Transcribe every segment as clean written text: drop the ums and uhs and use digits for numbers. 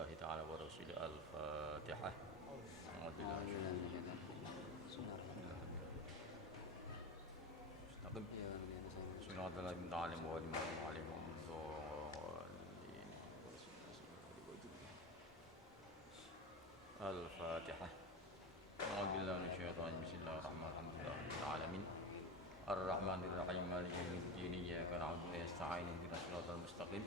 الله تعالى ورسوله. الفاتحة. أعوذ بالله من الشيطان الرجيم. صراط الذين أنعمت عليهم الفاتحة. أعوذ بالله من الشيطان الرجيم. بسم الله الرحمن الرحيم. الحمد لله رب العالمين الرحمن الرحيم مالك يوم الدين إياك نعبد وإياك نستعين اهدنا الصراط المستقيم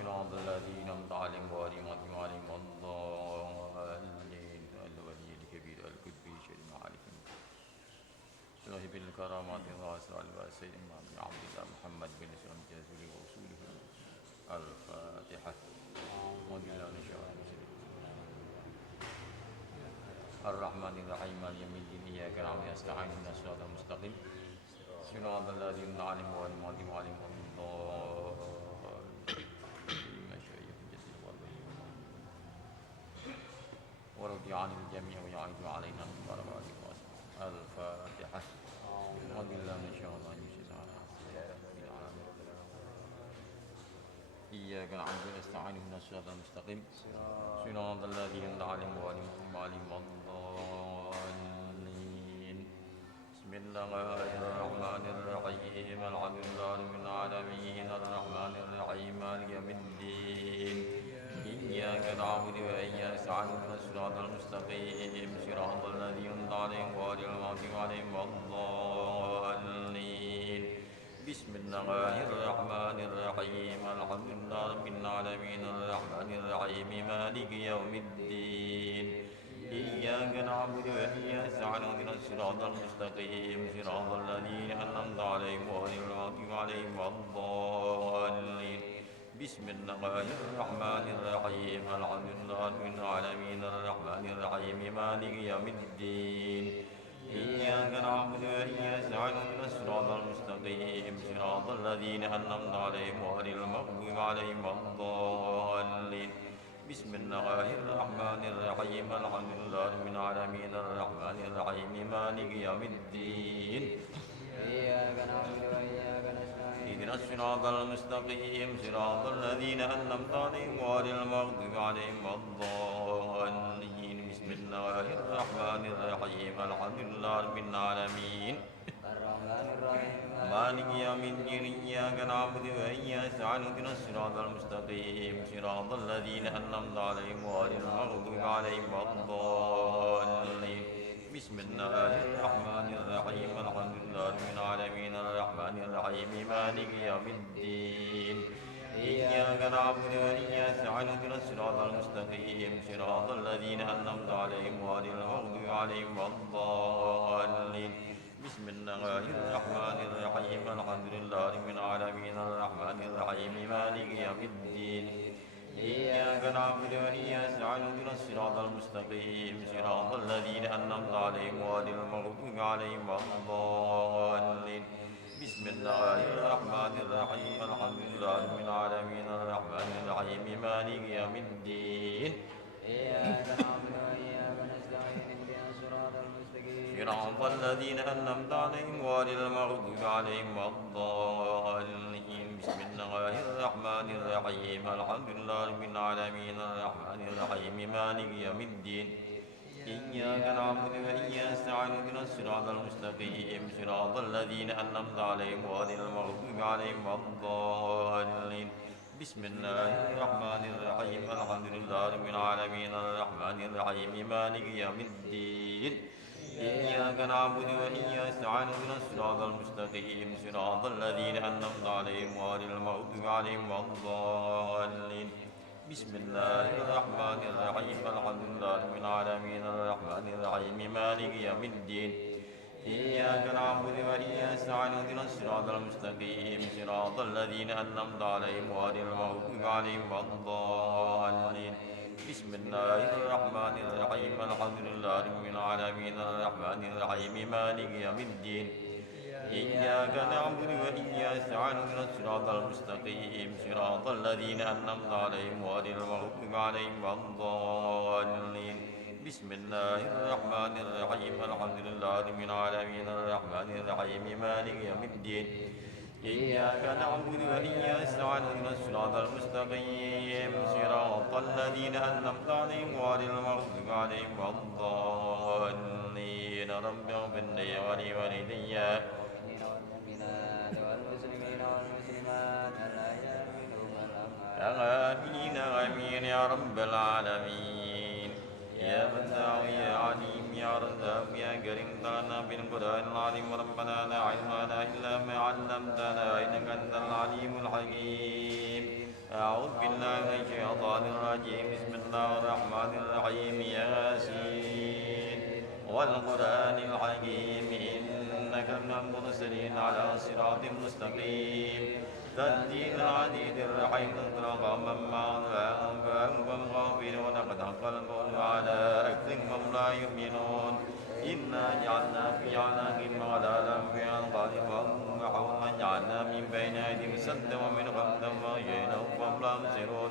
صراط الذين أنعمت عليهم غير المغضوب عليهم ولا الضالين. الولي الكبير الكبير شر معارف صاحب الكرامات الراسل والسيد إمام عبد الله محمد بن سلام جازري وأصوله. الفاتحة. أعوذ بالله من الشيطان الرجيم. الرحمن الرحيم مالك يوم الدين إياك نعبد وإياك نستعين اهدنا الصراط المستقيم صراط الذين أنعمت عليهم غير المغضوب عليهم ولا الضالين. ورضي عن الجميع ويعيد علينا من بركاته واسمه. الفاتحة. أعوذ بالله من الشيطان الرجيم. إياك نعبد ونستعين اهدنا الصراط المستقيم صراط الذين أنعمت عليهم غير المغضوب عليهم ولا الضالين. بسم الله الرحمن الرحيم الحمد لله رب العالمين الرحمن الرحيم مالك يوم الدين إياك نعبد وإياك نستعين اهدنا الصراط المستقيم صراط الذين أنعمت عليهم غير المغضوب عليهم ولا الضالين. بسم الله الرحمن الرحيم الحمد لله رب العالمين الرحمن الرحيم مالك يوم الدين إياك نعبد وإياك نستعين اهدنا الصراط المستقيم صراط الذين أنعمت عليهم غير المغضوب عليهم ولا الضالين. بسم الله الرحمن الرحيم الحمد لله رب العالمين الرحمن الرحيم مالك يوم الدين إياك نعبد وإياك نستعين اهدنا الصراط المستقيم صراط الذين أنعمت عليهم غير المغضوب عليهم ولا الضالين. بسم الله الرحمن الرحيم الحمد لله رب العالمين الرحمن الرحيم مالك يوم الدين إياك نعبد وإياك نستعين اهدنا الصراط المستقيم صراط الذين أنعمت عليهم غير المغضوب عليهم ولا الضالين. بسم الله الرحمن الرحيم الحمد لله رب العالمين الرحمن الرحيم مالك يوم الدين إياك نعبد وإياك نستعين اهدنا الصراط المستقيم صراط الذين أنعمت عليهم غير المغضوب عليهم ولا الضالين. بسم الله الرحمن الرحيم الحمد لله رب العالمين الرحمن الرحيم مالك يوم الدين إياك نعبد وإياك نستعين اهدنا الصراط المستقيم صراط الذين أنعمت عليهم غير المغضوب عليهم ولا الضالين. بسم الله الرحمن الرحيم الحمد لله رب العالمين الرحمن الرحيم مالك يوم الدين إياك نعبد وإياك نستعين اهدنا الصراط المستقيم صراط الذين أنعمت عليهم غير المغضوب عليهم ولا الضالين. بسم الله الرحمن الرحيم الحمد لله رب العالمين الرحمن الرحيم مالك يوم الدين إياك نعبد وإياك نستعين اهدنا الصراط المستقيم صراط الذين أنعمت عليهم غير المغضوب عليهم ولا الضالين. بسم الله الرحمن الرحيم الحمد لله رب العالمين الرحمن الرحيم مالك يوم الدين إياك نعبد وإياك نستعين اهدنا الصراط المستقيم صراط الذين أنعمت عليهم غير المغضوب عليهم ولا الضالين. بسم الله الرحمن الرحيم الحمد لله رب العالمين الرحمن الرحيم مالك يوم الدين إياك نعبد وإياك نستعين اهدنا الصراط المستقيم صراط الذين أنعمت عليهم غير المغضوب عليهم ولا الضالين. بسم الله الرحمن الرحيم الحمد لله رب العالمين الرحمن الرحيم مالك يوم الدين إياك نعبد وإياك نستعين اهدنا الصراط المستقيم صراط الذين أنعمت عليهم غير المغضوب عليهم ولا الضالين. بسم الله الرحمن الرحيم الحمد لله رب العالمين الرحمن الرحيم مالك يوم الدين إياك نعبد وإياك نستعين اهدنا الصراط المستقيم صراط الذين أنعمت عليهم غير المغضوب عليهم ولا الضالين. بسم الله الرحمن الرحيم الحمد لله رب العالمين الرحمن الرحيم مالك يوم الدين إياك نعبد وإياك نستعين اهدنا الصراط المستقيم صراط الذين أنعمت عليهم غير المغضوب عليهم ولا الضالين رب اغفر لي ولوالدي والمؤمنات والمسلمين والمسلمات الأحياء منهم والأموات آمين آمين يا رب العالمين يا فتاح يا عليم يا رزاق يا كريم تعالى بالقرآن العظيم ربنا لا علم لنا إلا ما علمتنا إنك أنت العليم الحكيم أعوذ بالله من الشيطان الرجيم بسم الله الرحمن الرحيم ياسين والقرآن الحكيم إنك من المرسلين على صراط مستقيم تنزيل العزيز الرحيم تطرق من فأنفهم غافلون قد حق القول على أكثرهم لا يؤمنون إنا جعلنا في أعناقهم أغلالا في أعنقهم وحولا جعلنا من بين أيديهم سدا ومن خلفهم وغشيناهم فهم لا يبصرون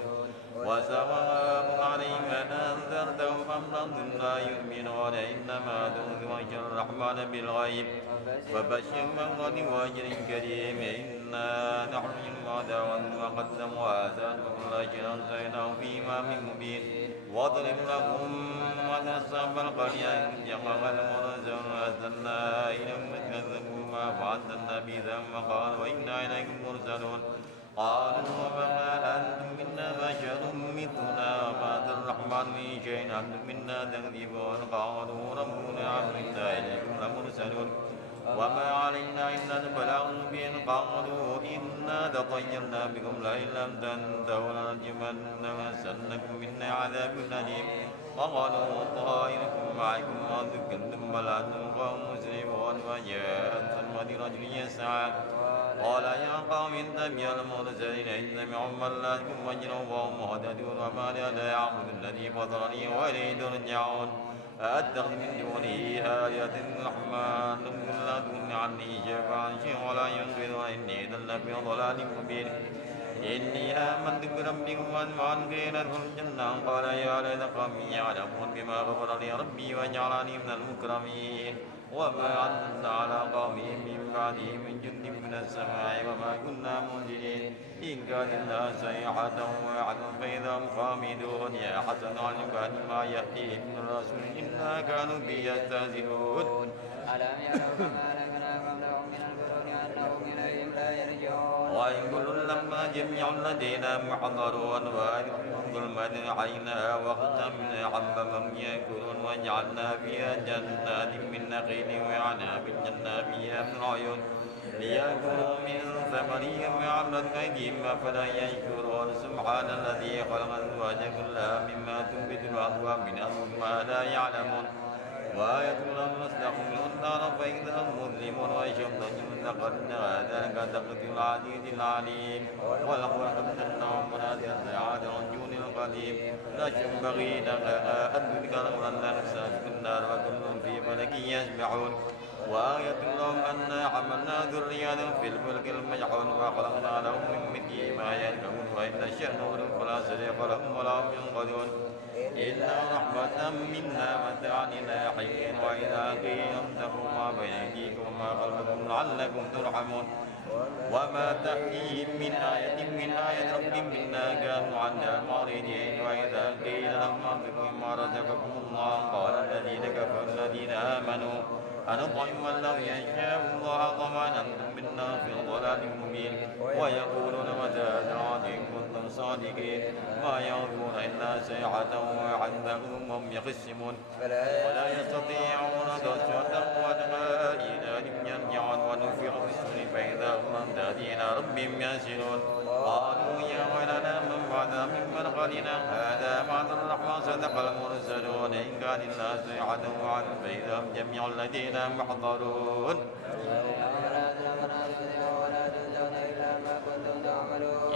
وسواء عليهم أنذرتهم أم لم لا يؤمنون إنما تنذر الرحمن بالغيب فبشر من قد وأجر كريم إنا نحن الموتى وما قدموا آثار وكل شيء أنزلناه في إمام مبين واضرب لهم مثل أصحاب القرية إذ جمع المرسلون أرسلنا إليهم كذبوا ما فعلت النبي ثم قال وإنا إليكم مرسلون قالوا وما أنتم منا بشر مثلنا وما الرحمن من شيء أنتم منا تكذبون قالوا ربنا عبدنا إليكم لمرسلون وما علينا إلا البلاغ المبين قالوا إنا تطيرنا بكم لئن لم تنتهوا لنرجمنكم منا عذاب أليم قالوا طائركم معكم ما ذكرتم بل أنتم قوم مسرفون وجاءت ثمة رجل يسعى قال يا قوم اتبعوا المرسلين إن سمعوا من لا لكم وجروا وهم مهتدون وما لي لا يعبد الذي فطرني وإليه ترجعون أأتخذ من دونه آلهة الرحمن قل لا تغن عني شفاعة ولا ينقذون إني إذا لفي ضلال مبين إني آمنت بربكم وأتبعت قيل ادخلوا الجنة قال يا ليت قومي يعلمون بما غفر لي ربي وجعلني من المكرمين وما أنزلنا على قومه من بعده من جند من السماء وما كنا منزلين إن كان إلا صيحة واحدة فإذا هم خامدون يا حسن على بعد ما يأتيهم من رسول إلا كانوا به يستهزئون ألم يروا كما أهلكنا قبلهم من القرون أنهم إليهم لا يرجعون وإن كل لما جميع لدينا محضرون ظلمة عينها وأخذنا منها حبا يأكلون وجعلنا فيها جنات من نخيل وعناب جنات فيها من عيون ليأكلوا من ثمره وعملت أيديهم أفلا يشكرون سبحان الذي خلق الأزواج كلها مما تنبت الأرض من أرض ما لا يعلمون وآية لهم نستقبل النار فإذا هم مظلمون وشمس لقد هذا كتقدير العزيز العليم ولقد قدرناهم منازل سعادة رجون القديم لا ينبغي لك أن تذكر ولا نفسا في النار وكل في فلك يسبحون وآية لهم أنا حملنا ذريتهم في الفلك المجحون وخلقنا لهم من مثله ما يركبون وإن نشأ نغرق فلا صريخ لهم ولا هم ينقذون إلا رحمة منا متاعا إلى حين وإذا قيل اتقوا ما بين أيديكم وما خلفكم لعلكم ترحمون وما تأتيهم من آية ربهم إلا كانوا عنها معرضين وإذا قيل لهم أنفقوا مما رزقكم الله قال الذين كفروا الذين آمنوا أنطعم من لو يشاء الله طمعا أنتم منا في ضلال مبين ويقولون متى هذا الوعد إن كنتم صادقين ما يعرفون إلا صيحة واحدة وهم يخصمون ولا يستطيعون توسعة وأدبائنا يرجعون ونفخ في السور فإذا هم إلى ربهم ينسلون قالوا يا ويلنا من بعدنا من مرقدنا هذا وعد الرحمن صدق المرسلون إن كان إلا صيحة واحدة فإذا هم جميع لدينا محضرون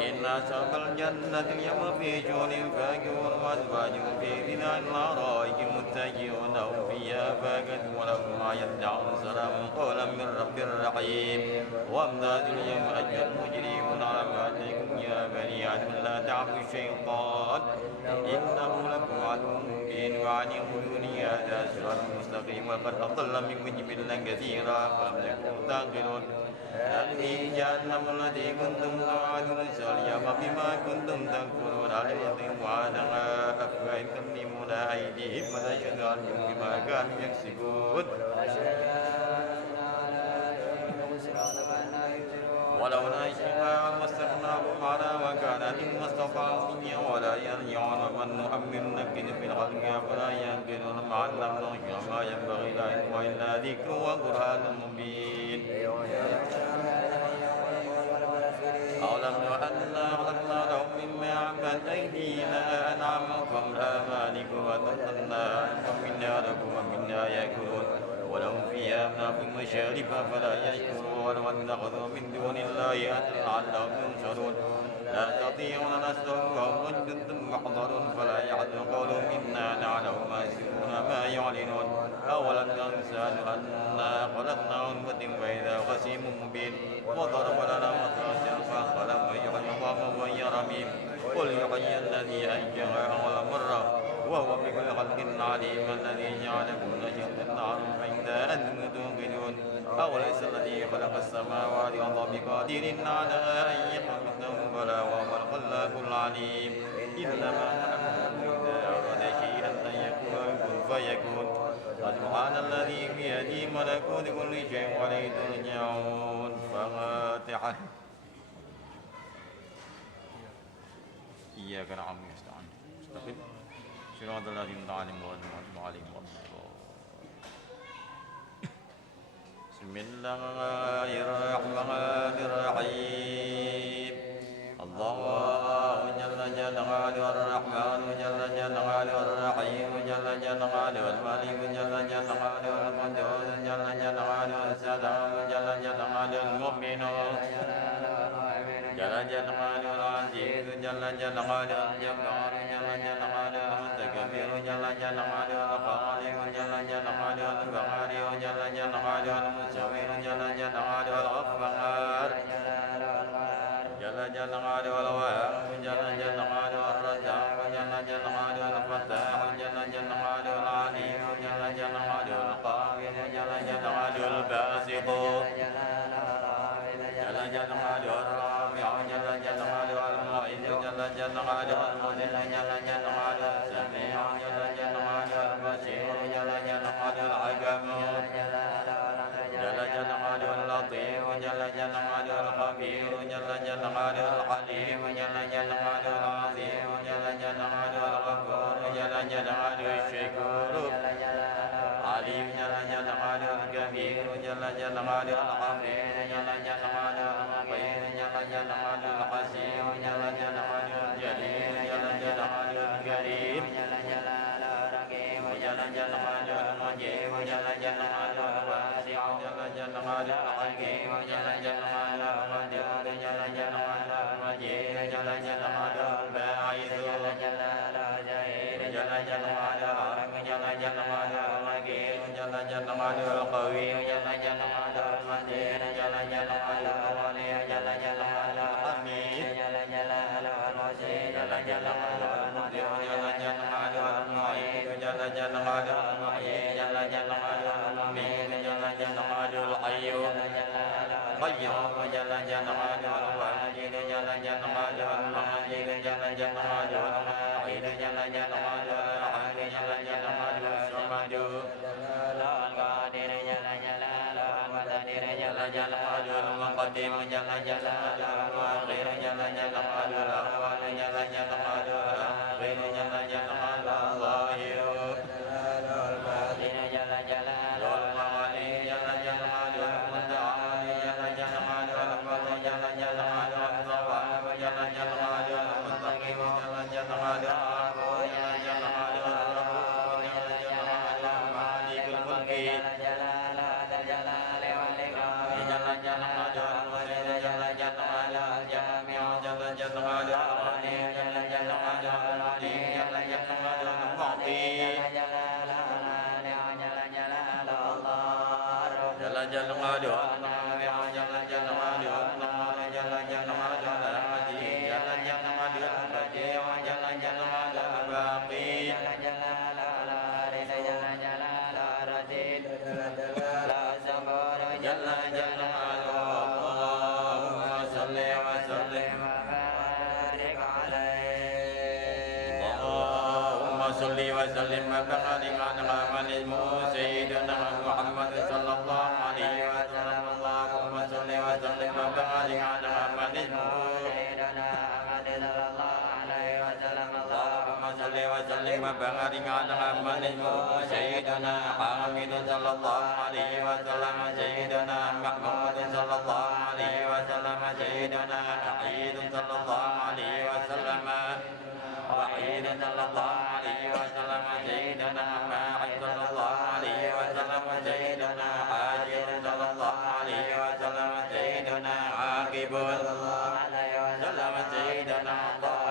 إن أصحاب الجنة اليوم في شغل فاكهون وأزواجهم في ظلال الأرائك متكئون هم فيها فاكهة ولهم ما يدعون سلام قولا من رب رحيم وامتاز اليوم أيها المجرمون على ما أتيكم يا بني آدم لا تعبدوا الشيطان إنه لكم عدو مبين وعن اعبدوني هذا صراط مستقيم وقد أضل منكم جبلا كثيرا فلم تكونوا تعقلون هذه جهنم التي كنتم توعدون اليوم بما كنتم تكفرون عليهم وعدها أفواههم تكلمون أيديهم ونشهد عنهم بما كانوا يكسبون ولو نشاء مسخناهم على مكانتهم ما استطاعوا سميا ولا يرجعون ومن نؤمن نكن في الخلق أفلا ينكرون مع النفس ما ينبغي لهم إلا ذكر وقرآن مبين أولم يروا أنا خلقنا لهم مما عملت أيدينا أنعاما فهم لا مالكون وذللنا ومنا لكم ومنا يأكلون ولهم فيها منافع مشارب فلا يشكرون ولو اتخذوا من دون الله آلهة لعلهم ينصرون لا يستطيعون نصرهم وهم جند محضرون فلا يحزن قولهم إنا نعلم ما يسرون ما يعلنون أولم يروا الإنسان أنا خلقناه من نطفة فإذا خصيم مبين وضرب لنا مثلا فأخذ ويحيي الله وهي رميم قل يحيي الذي أنشأها أول مرة وهو بكل خلق عليم الذي جعلكم نجم النار فإذا أنتم توقدون أوليس الذي خلق السماوات والأرض بقادر على أن يخلقهم بلى وهو الخلاق العليم إنما أمره إذا أراد شيئا أن يقول كن فيكون سبحان الذي بيده ملكوت كل شيء وإليه ترجعون فاتحة إياك نعبد ونستعين استقم صراط الذين أنعمت عليهم بسم الله الرحمن الرحيم الله جل جلاله الرحمن جل جلاله الرحيم جل جلاله الملك جل جلاله القدوس جل جلاله السلام جل جلاله المؤمن جل جلاله العزيز جل جلاله الجبار جل جلاله المتكبر جل جلاله الخالق جل جلاله البارئ جل جلاله المصور جل جلاله الغفار جل جلاله الوهاب جل جلاله الرزاق جل جلاله الفتاح جل جلاله العليم جل جلاله القابض جل جلاله الباسط جل جلاله الرافع جل جلاله المعز جل جلاله المذل جل جلاله السميع جل جلاله البصير جل جلاله الحكم جل جلاله اللطيف جل جلاله الخبير جل جلاله الحليم جل جلاله العظيم جل جلاله الغفور جل جلاله الشكور عليم جل جلاله الكبير جل جلاله الحفيظ جل جلاله المقيم جل جلاله الحسيب جل جلاله الجليل جل جلاله الكريم جل جلاله الرقيب جل جلاله المجيب جل جلاله الواسع جل جلاله الحكيم جل جلاله القدير جل جلاله المجيد جل جلاله الباعث جل جلاله الجليل جل جلاله العرب جل جلاله المجيد جل جلاله القوي جل جلاله المتين جل جلاله الولي جل جلاله الحميد جل جلاله المسيء جل جلاله المبدع جل جلاله المعيد جل جلاله المحيي جل جلاله المميت جل جلاله الحي قيوم جل جلاله الواجد جل جلاله الماجد جل جلاله الماعد جل جلاله الأحد جل جلاله الصمد القادر جل جلاله المقتدر جل جلاله المقدم جل جلاله المؤخر جل جلاله الأول جل جلاله الآخر جل جلاله الظاهر الباطن جل جلاله المعالي جل جلاله المتعالي جل جلاله الفضل جل جلاله الثواب جل جلاله المنتقم جل جلاله العفو جل جلاله الرؤوف جل جلاله مالك الملك جل جلاله ذا الجلال والإكرام جل جلاله المعز جل جلاله الجامع جل جلاله الغني جل جلاله بارك على محمد سيدنا محمد صلى الله عليه وسلم اللهم صل وسلم وبارك على محمد سيدنا حامد صلى الله عليه وسلم سيدنا محمود صلى الله عليه وسلم سيدنا عيد صلى الله عليه وسلم وحيد صلى الله عليه وسلم سيدنا ماعز صلى الله عليه وسلم سيدنا حاجر صلى الله عليه وسلم سيدنا عاقب صلى الله عليه وسلم سيدنا طه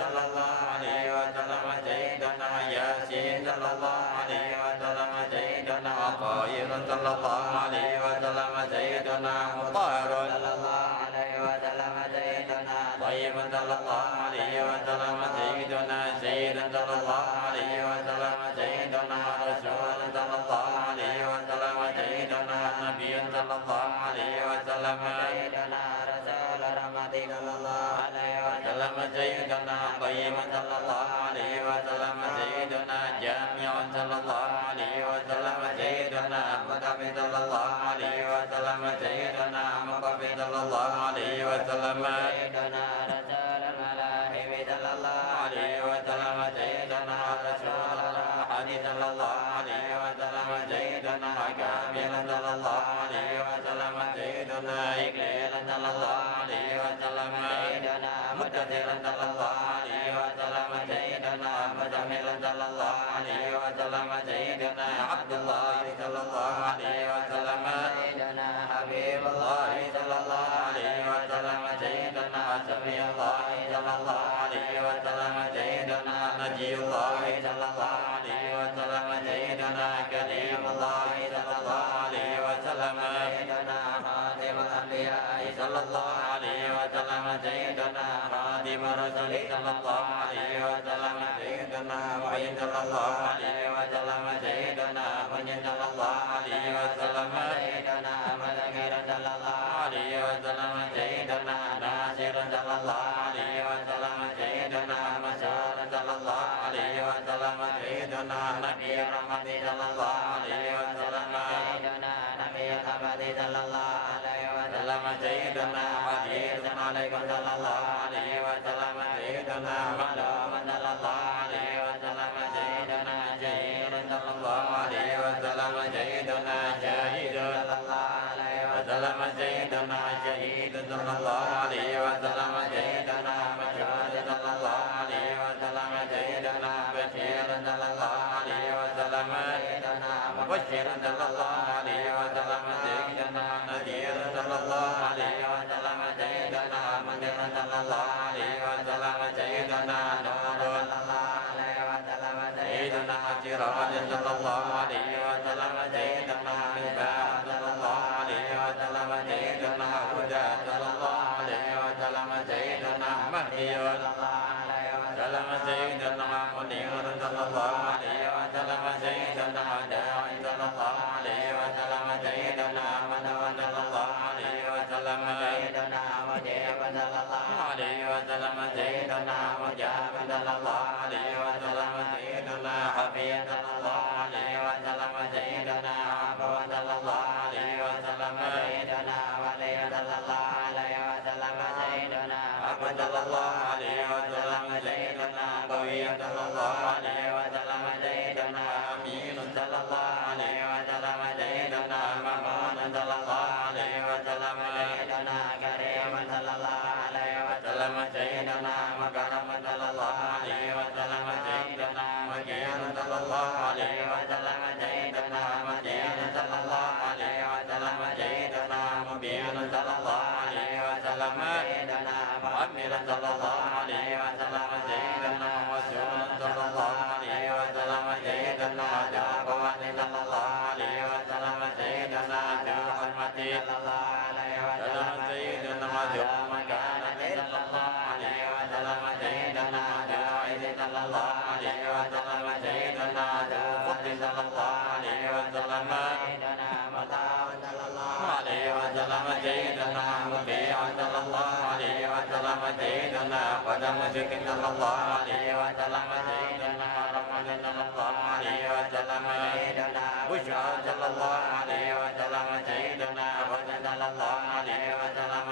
صلى الله عليه وسلم سيدنا ياسين صلى الله عليه وسلم سيدنا طاهر صلى الله عليه وسلم سيدنا مطهر صلى الله عليه وسلم سيدنا طيب صلى الله عليه وسلم سيدنا سيد صلى الله عليه وسلم سيدنا رسول صلى الله عليه وسلم سيدنا نبي صلى الله عليه وسلم سيدنا رسول رحمة صلى الله عليه وسلم سيدنا طيب صلى الله عليه وسلم سيدنا جامع صلى الله عليه وسلم سيدنا مقف صلى الله عليه وسلم سيدنا مقف صلى الله عليه وسلم سيدنا رسول الملاحم صلى الله عليه وسلم سيدنا رسول الراحة صلى الله عليه وسلم سيدنا كامل صلى الله عليه وسلم سيدنا إكليل صلى الله عليه وسلم سيدنا مدثر صلى الله عليه وسلم سيدنا مزمل صلى الله عليه وسلم سيدنا عبد الله صلى الله عليه وسلم سيدنا حبيب الله صلى الله عليه وسلم سيدنا سمي الله صلى الله عليه وسلم سيدنا نجي الله صلى الله عليه وسلم سيدنا كريم الله صلى الله عليه وسلم سيدنا خاتم الأنبياء صلى الله عليه وسلم سيدنا خاتم الرسل صلى الله عليه وسلم سيدنا وحي صلى الله عليه وسلم سيدنا من صلى الله عليه وسلم سيدنا مذكر صلى الله عليه وسلم سيدنا ناصر صلى الله عليه وسلم سيدنا مسعود صلى الله عليه وسلم سيدنا نبي رحمة صلى الله عليه وسلم سيدنا نبي رحمة صلى الله عليه وسلم سيدنا حديث عليكم صلى الله عليه وسلم سيدنا معلوم صلى الله عليه وسلم سيدنا جهير صلى الله عليه وسلم سيدنا شهيد صلى الله عليه وسلم سيدنا شهيد صلى الله عليه وسلم سيدنا مشهود صلى الله عليه وسلم سيدنا بشير صلى الله عليه وسلم سيدنا مبشر صلى الله عليه وسلم سيدنا نذير صلى الله عليه وسلم سيدنا منذر صلى الله عليه وسلم سيدنا نور صلى الله عليه وسلم سيدنا سراج صلى الله عليه وسلم سيدنا مصباح صلى الله عليه وسلم سيدنا هدى صلى الله عليه وسلم سيدنا مهدي صلى الله عليه وسلم سيدنا منير صلى الله عليه وسلم سيدنا داعي صلى الله عليه وسلم سيدنا مدعو صلى الله عليه وسلم سيدنا مجيب صلى الله عليه وسلم سيدنا مجاب صلى الله عليه وسلم سيدنا حفيظ صلى الله عليه وسلم سيدنا عفو صلى الله عليه وسلم سيدنا ولي صلى الله عليه وسلم سيدنا عبد صلى الله عليه وسلم سيدنا قوي صلى الله عليه وسلم سيدنا أمين صلى الله عليه وسلم سيدنا مأمون صلى الله عليه وسلم سيدنا كريم صلى الله عليه وسلم سيدنا مكرم صلى الله عليه وسلم سيدنا مجيد صلى الله عليه وسلم سيدنا مجيد صلى الله عليه وسلم سيدنا مبين صلى الله عليه وسلم سيدنا مؤمن صلى الله عليه وسلم سيدنا رسول صلى الله عليه وسلم سيدنا ذو قوة صلى الله عليه وسلم سيدنا ذو حكمة صلى الله عليه وسلم سيدنا ذو مكانة صلى الله عليه وسلم سيدنا ذو عز صلى الله عليه وسلم سيدنا ذو فضل صلى الله عليه وسلم سيدنا مطاع صلى الله عليه وسلم سيدنا مطيع صلى الله عليه وسلم سيدنا قدم ذكر صلى الله عليه وسلم سيدنا رحمة صلى الله عليه وسلم سيدنا بشرى صلى الله عليه وسلم سيدنا وزن صلى الله عليه وسلم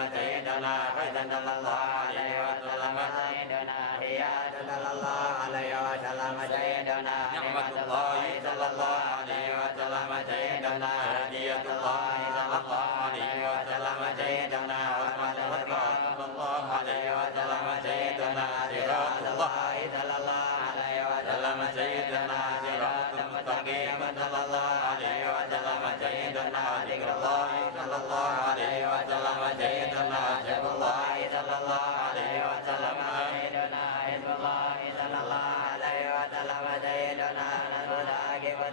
sallallahu alaihi wasallam sayyiduna hiya sallallahu alaihi wasallam sayyiduna ni'matullahi sallallahu alaihi wasallam sayyiduna hadiyatullahi sallallahu alaihi wasallam sayyiduna sallallahu alaihi wasallam sayyiduna siratullahi sallallahu alaihi wasallam sayyiduna siratul mustaqim sallallahu alaihi wasallam sayyiduna dzikrullah sallallahu alaihi wasallam sayyiduna zikrullah sallallahu alaihi wasallam sayyiduna hizbullah sallallahu alaihi wasallam sayyiduna nasrullah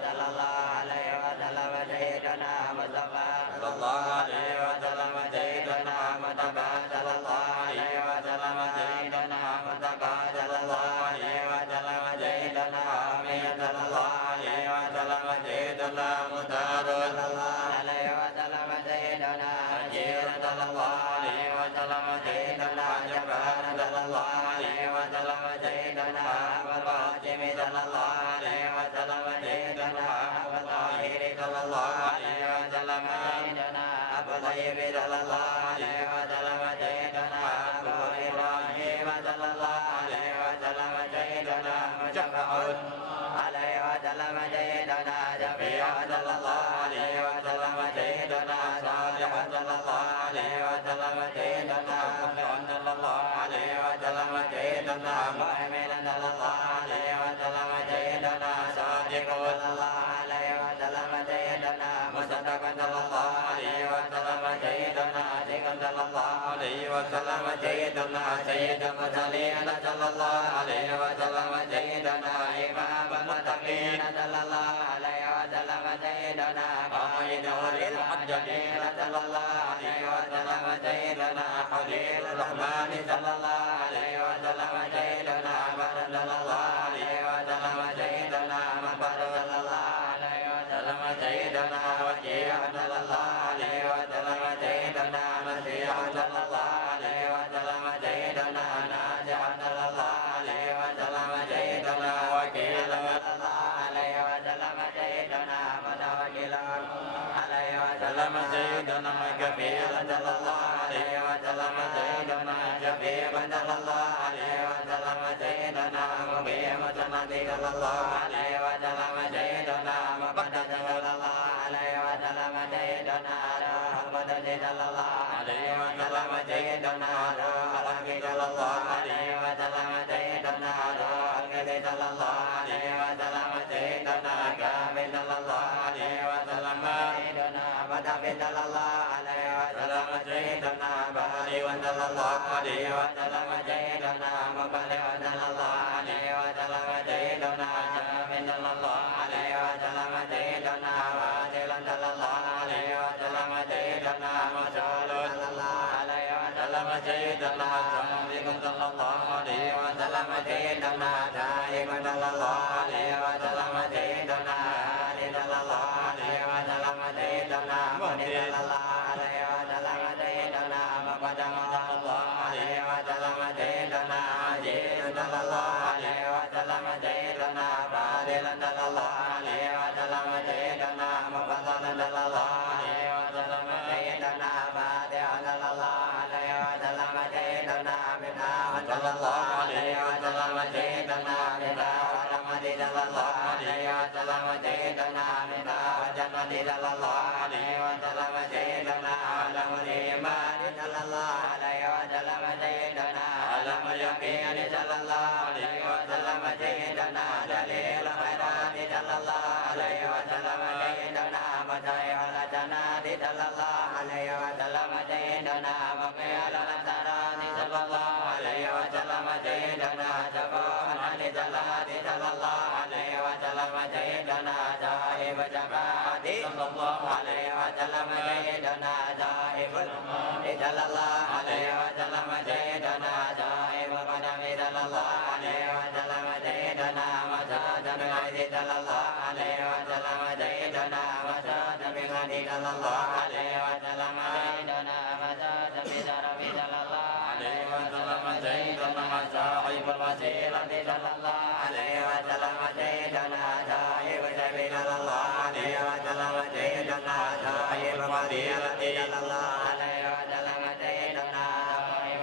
sallallahu alaihi wasallam sayyiduna mustafa sallallahu alaihi wasallam sayyiduna mustafa sallallahu alaihi wasallam sayyiduna mustafa sallallahu alaihi wasallam sayyiduna amin sallallahu alaihi wasallam sayyiduna mutar sallallahu alaihi wasallam sayyiduna ajir sallallahu alaihi wasallam sayyiduna jabbar sallallahu alaihi wasallam sayyiduna al-qasim sallallahu alaihi wasallam sayyiduna al-tahir sallallahu alaihi wasallam sayyiduna Abu Tayyib sallallahu alaihi wasallam sayyiduna Abu Ibrahim sallallahu alaihi wasallam sayyiduna Mujaffa'un alaihi wasallam sayyiduna Jafi'a sallallahu alaihi wasallam sayyiduna Salih sallallahu alaihi wasallam sayyiduna Muhammad sallallahu alaihi wasallam sayyiduna Muhammad sallallahu alaihi wasallam sayyiduna Sadiq sallallahu alaihi wasallam sayyiduna Musaddaq sallallahu alaihi wasallam sayyiduna Sadiq sallallahu alaihi wasallam sayyiduna Sayyidul mursalin sallallahu alaihi wasallam sayyiduna Imam al-muttaqin sallallahu alaihi wasallam sayyiduna Qaidul muhaddithin sallallahu alaihi wasallam sayyiduna Khalilur Rahman sallallahu alaihi wasallam sayyiduna Umar sallallahu alaihi wasallam sayyiduna Muhammad sallallahu alaihi wasallam sayyiduna Waqi' sallallahu alaihi wasallam sayyiduna Masih sallallahu alaihi wasallam sayyiduna Naji' sallallahu alaihi wasallam sayyiduna Waqi' sallallahu alaihi wasallam sayyiduna Mutawakkil alaihi wasallam sayyiduna Kafir sallallahu alaihi wasallam sayyiduna Shafiq sallallahu alaihi wasallam sayyiduna Muqim sallallahu alaihi wasallam sayyiduna Muqaddas sallallahu alaihi wasallam sayyiduna Ahmad sallallahu alaihi wasallam sayyiduna Al-Haqi sallallahu alaihi wasallam sayyiduna Al-Haqi sallallahu alaihi wasallam sayyiduna Kamil sallallahu alaihi wasallam sayyiduna Madafi sallallahu alaihi wasallam sayyiduna Bali sallallahu alaihi wasallam sayyiduna Mubali sallallahu alaihi wasallam sayyiduna Jamil sallallahu alaihi wasallam sayyiduna Wasil sallallahu alaihi wasallam sayyiduna Masul sallallahu alaihi wasallam sayyiduna Sadiq sallallahu alaihi wasallam sayyiduna Taib sallallahu alaihi wasallam sayyiduna Ali sallallahu alaihi wasallam sayyiduna Muhammad sallallahu alaihi wasallam sayyiduna Muqaddam sallallahu alaihi wasallam sayyiduna Ajil sallallahu alaihi wasallam sayyiduna Fadil sallallahu alaihi wasallam sayyiduna Mufaddal sallallahu alaihi wasallam sayyiduna Fatih sallallahu alaihi wasallam sayyiduna Minah sallallahu alaihi wasallam sayyiduna Minah Rahmati sallallahu alaihi wasallam sayyiduna Minah Jannati sallallahu alaihi wasallam sayyiduna Alamul Iman sallallahu alaihi wasallam sayyiduna Alamul Yaqin sallallahu alaihi wasallam sayyiduna Dalil Khairat sallallahu alaihi wasallam sayyiduna Mata'i al-Hasanat sallallahu alaihi wasallam sayyiduna Maqiyal al-Hasanat sallallahu alaihi wasallam sayyiduna Shafa'a al-Salat sallallahu alaihi wasallam sayyiduna Sahib Syafa'at sallallahu alaihi wasallam sayyiduna Sahibul sallallahu alaihi wasallam sayyiduna Sahib Qadam sallallahu alaihi wasallam sayyiduna Masad bin Ali sallallahu alaihi wasallam sayyiduna Masad bin Ali sallallahu alaihi wasallam sayyiduna Masad bin Arabi sallallahu alaihi wasallam sayyiduna Sahib al-Wasilah sallallahu alaihi wasallam sayyiduna Sahib Sabil sallallahu alaihi wasallam sayyiduna Sahib al-Fadilah sallallahu alaihi wasallam sayyiduna Sahib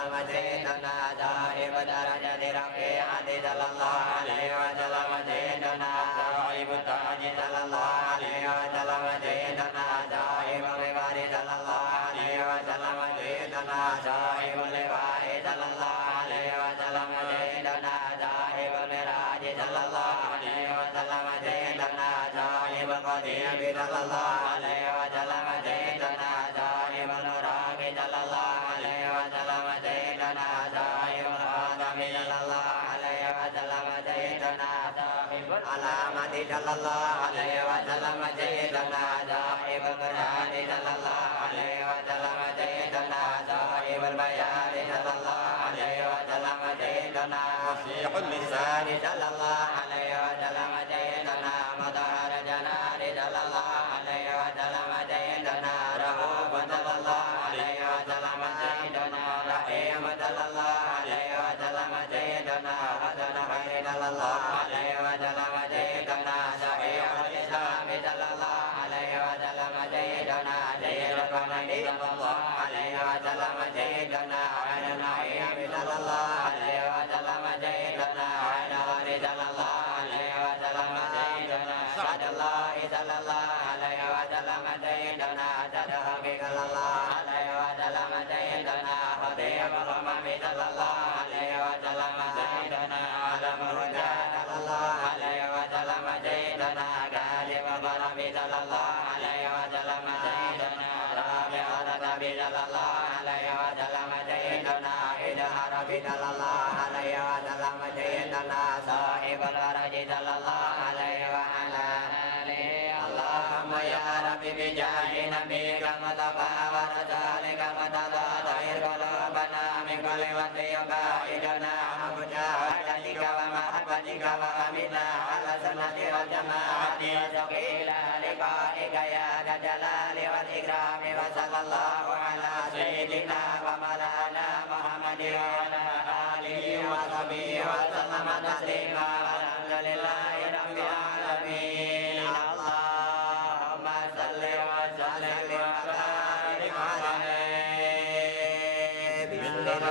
وسلم سيدنا صاحب درجة رفيعة صلى الله عليه وسلم سيدنا صاحب التاج صلى الله عليه وسلم سيدنا صاحب الرفاع صلى الله عليه وسلم سيدنا صاحب اللواء صلى الله عليه وسلم سيدنا صاحب المراج صلى الله عليه وسلم سيدنا صاحب القديم صلى الله عليه وسلم سيدنا صاحب النراق صلى الله عليه وسلم سيدنا صاحب الخاتم صلى الله عليه وسلم سيدنا صاحب العلامة صلى الله عليه وسلم سيدنا صاحب القرآن صلى الله عليه وسلم سيدنا صاحب البيان صلى الله عليه وسلم سيدنا فصيح اللسان صلى الله عليه وسلم سيدنا مطهر جنان صلى الله عليه وسلم سيدنا رؤوف صلى الله عليه وسلم سيدنا رحيم صلى الله عليه وسلم سيدنا حسن خير صلى الله عليه وسلم سيدنا صحيح الإسلام صلى الله عليه وسلم سيدنا سيد القمر صلى الله عليه وسلم سيدنا عين النعيم صلى الله عليه وسلم سيدنا عين غار صلى الله عليه وسلم سيدنا سعد الله صلى الله عليه وسلم سيدنا سعد حقيق صلى الله عليه وسلم سيدنا خطيب الأمم صلى الله عليه وسلم سيدنا عالم الهدى صلى الله عليه وسلم سيدنا غالب الضرب صلى الله عليه وسلم سيدنا رافع الرتب صلى الله عليه وسلم سيدنا إدهار صلى الله عليه وسلم سيدنا صاحب الفرج صلى الله عليه وعلى آله اللهم يا رب بجاه نبيك المصطفى ورسولك المرتضى طهر قلوبنا من كل وسط يقائدنا مجاهدتك ومحبتك وأمنا على السنة والجماعة وسق إلى لقائك يا ذا الجلال والإكرام وصلى الله على سيدنا ومولانا محمد وعلى آله وصحبه وسلم تسليما والحمد لله رب العالمين اللهم صل وسلم وبارك عليه بسم الله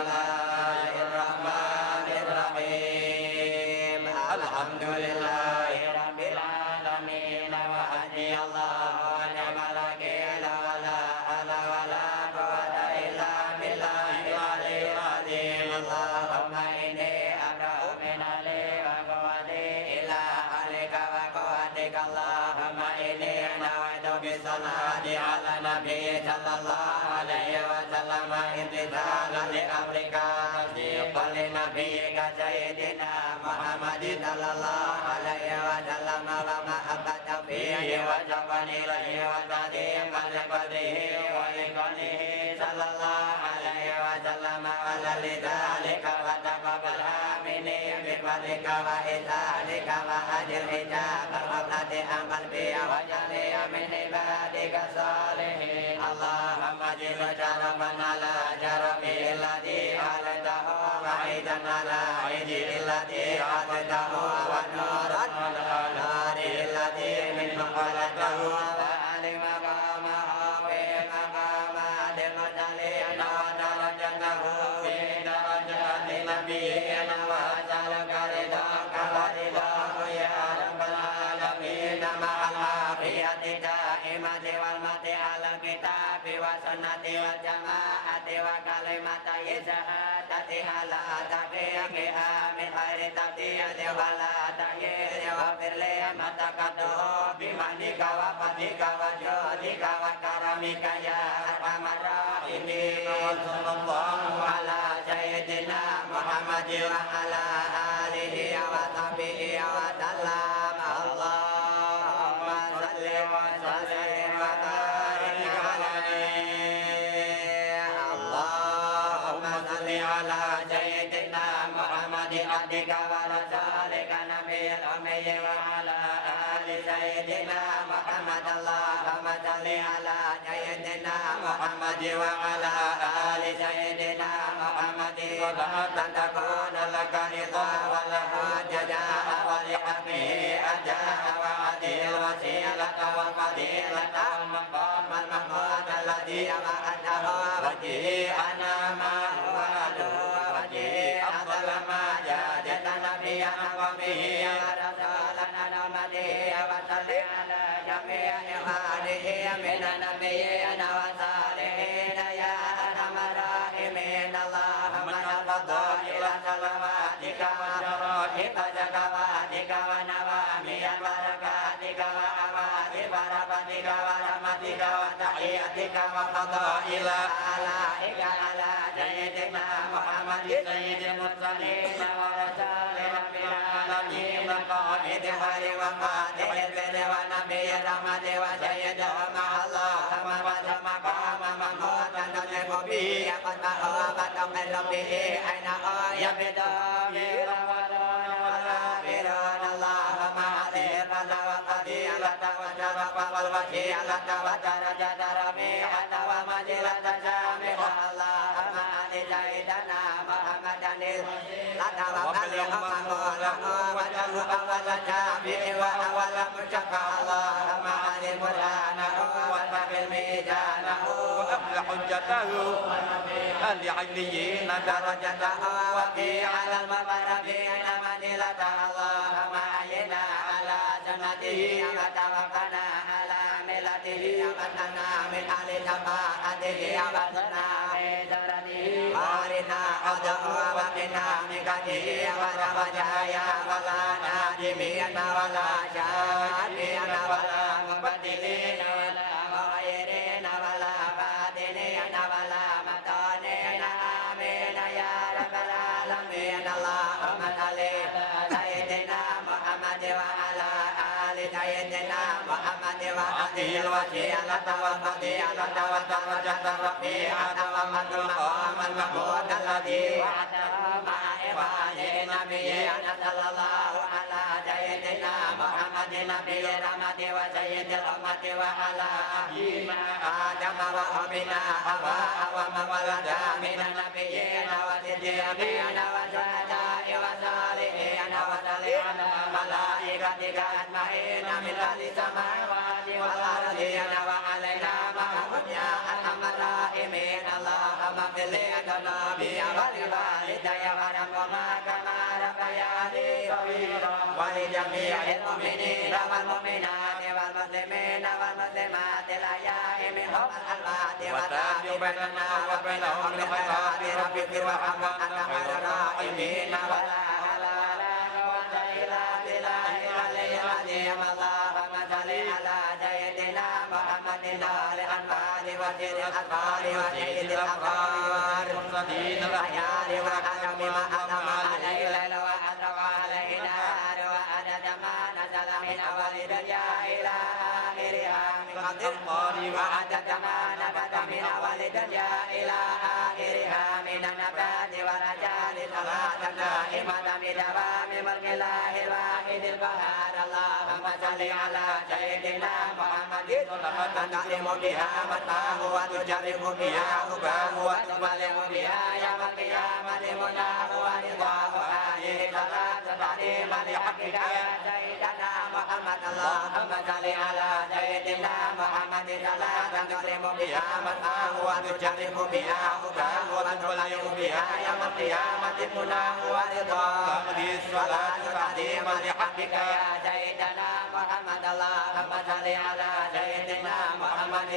الرحمن الرحيم الحمد لله رب العالمين وحسبي الله ونعم الوكيل ولا حول ولا قوة إلا بالله العلي العظيم اللهم إني أبرأ من علي وقوتي إلى عليك وقوتك اللهم إني نويت بالصلاة على النبي صلى الله عليه وسلم امتثالا لأمرك تصديقا لنبيك سيدنا محمد صلى الله عليه وسلم ومحبة فيه وشوقا إليه وتصديقا لقدره ولقوله صلى الله عليه وسلم على لذلك وتقبلها مني بفضلك وإحسانك وأجر حجاب الغفلة عن قلبي وجعلني من عبادك الصالحين اللهم جل شرفا على شرفي الذي أعلنته وعيدا على عيدي الذي أعطيته ونورا على ناري الذي منه خلقته وعلم مقامه في مقامات المرسلين ودرجته في درجات النبيين وأسألك رضاك ورضاه يا رب العالمين مع العافية الدائمة والمت على الكتاب والسنة والجماعة وكلمتي شهادة على تحقيقها من غير تبديل ولا تغيير واغفر لي ما تقدم بمنك وفضلك وجودك وكرمك يا أرحم الراحمين وصلى الله على سيدنا محمد وعلى آله وصحبه وسلم اللهم صل وسلم وبارك عليه اللهم صل على سيدنا محمد عبدك ورسولك نبي الأمي وعلى آل سيدنا محمد اللهم صل على سيدنا محمد وعلى آل سيدنا محمد صلاة تكون لك رضا وله جزاء ولحقه أجاء وعدي الوسيلة والفضيلة والمقام المحمود الذي وعده وجه أنا ما هو من النبيين والصالحين يا أرحم الراحمين اللهم الفضائل صلواتك وشرائط زكواتك ونوامي بركاتك وأوائب رحمتك ورحمتك وتحياتك وفضائل آلائك على سيدنا محمد سيد المرسلين ورسول رب العالمين قائد خير وفاتح البر ونبي الرحمة وسيدهم اللهم وسم مقام محمودا تدرك به قد وتقر به أين يبدو برمضان والآخرون اللهم عليه فضل وفضيلة وشرف والوسيلة ودرجة رفيعة ومنزلة سامحة اللهم آل سيدنا محمدا الوسيلة وبلغه وجه أول شافع وأول مشفع اللهم آل برهانه واتق ميزانه وأبل حجته أهل عليين درجته وفي على المقربين منزلته اللهم أحينا على سنته وتوفنا على ملته ومتنا من أهل شفاعته وبسنا في درجه وارنا عده وقنا من كده ورجايا ولا نادمين ولا شاكين ولا مبدلين ولا مغيرين ولا بادلين ولا مطانين آمين يا رب العالمين اللهم صل سيدنا محمد وعلى آل سيدنا محمد وهذه الوسيلة والفضيلة والدرجة الرفيعة والمقام المحمود الذي وعده مع إخوانه نبينا صلى الله على سيدنا محمد نبي الرحمة وسيد الأمة وعلى أبينا آدم وأمنا حواء ومن ولد من النبيين والصديقين والشهداء والصالحين وسلم على ملائكتك أجمعين من أهل السماوات والأرضين وعلينا معهم يا أرحم الراحمين اللهم اغفر لذنوبي ولوالدي وارحمهما كما ربياني صغيرا ولجميع المؤمنين والمؤمنات والمسلمين والمسلمات الأحياء منهم الأموات وتابع بيننا وبينهم بالخيرات رب اغفر وارحم وأنت خير الراحمين ولا حول ولا قوة إلا بالله العلي العظيم اللهم صل على سيدنا محمد الأنوار وسيد الأسرار وسيد الأبرار المرسلين الأحيار وأكرم ما أنعم عليه الليل وأشرق عليه النهار وعدد ما نزل من أول الدنيا إلى آخرها من قدر وعدد ما نبت من أول الدنيا إلى آخرها من النبات والأشجار صلاة دائمة بدوام ملك الله الواحد القهار اللهم صل على سيدنا محمد تنعم بها متاه وتجرب بها هباه وتبلغ بها يوم القيامة مناه ورضاه هذه صلاة تعظيما لحقك يا سيدنا محمد اللهم صل على سيدنا محمد صلاة تكرم بها متاه وتجرب بها هباه وتبلغ بها يوم القيامة مناه ورضاه هذه الصلاة تعظيما لحقك يا سيدنا محمد اللهم صل على سيدنا محمد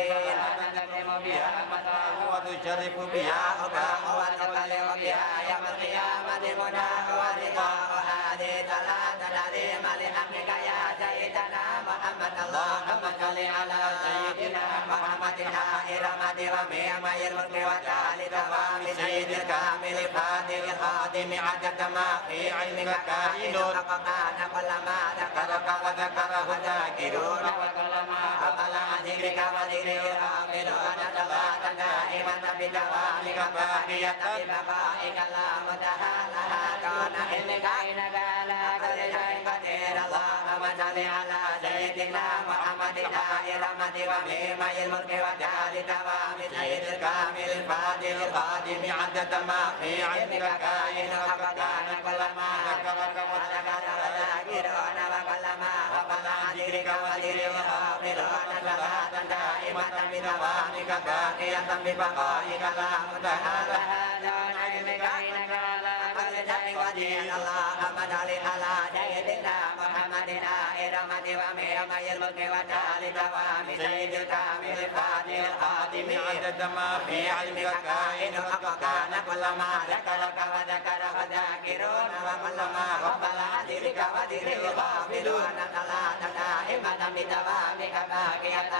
تكرم بها متاه وتشرف بها هباه وتبلغ بها يوم القيامة مناه ورضاه هذه صلاة تعظيما لحقك يا سيدنا محمد اللهم صل على سيدنا محمد حائر مد وميم الملك وتعالى دوام سيد الكامل فاتح الخاتم عدد ما في علمك كائن فقد كل ما ذكرك وذكره ذاكرون وكل ما غفل عن ذكرك وذكر الغافلون صلاة دائمة بدوامك باقية ببقائك لا منتهى لها كون علمك إنك على كل شيء قدير اللهم صل على سيدنا محمد دائر مد وميم الملك وتعالى دوام سيد الكامل الفاتح الخاتم عدد ما في علمك كائن فقد كل ما ذكرك وذكر الذاكرون وكل ما غفل عن ذكرك وذكر الغافلون صلاة دائمة بدوامك باقية ببقائك لا منتهى لها دون علمك إنك على كل شيء قدير اللهم صل على سيدنا محمد سيدنا إرمة وميمي الملك وتالي دوام سيد الكامل الفاتح الخاتم عدد ما في علمك كائن وكان كل ما ذكرك وذكر وذاكرون وكل ما غفل عن ذكرك وذكر الغافلون صلاة دائمة بدوامك باقية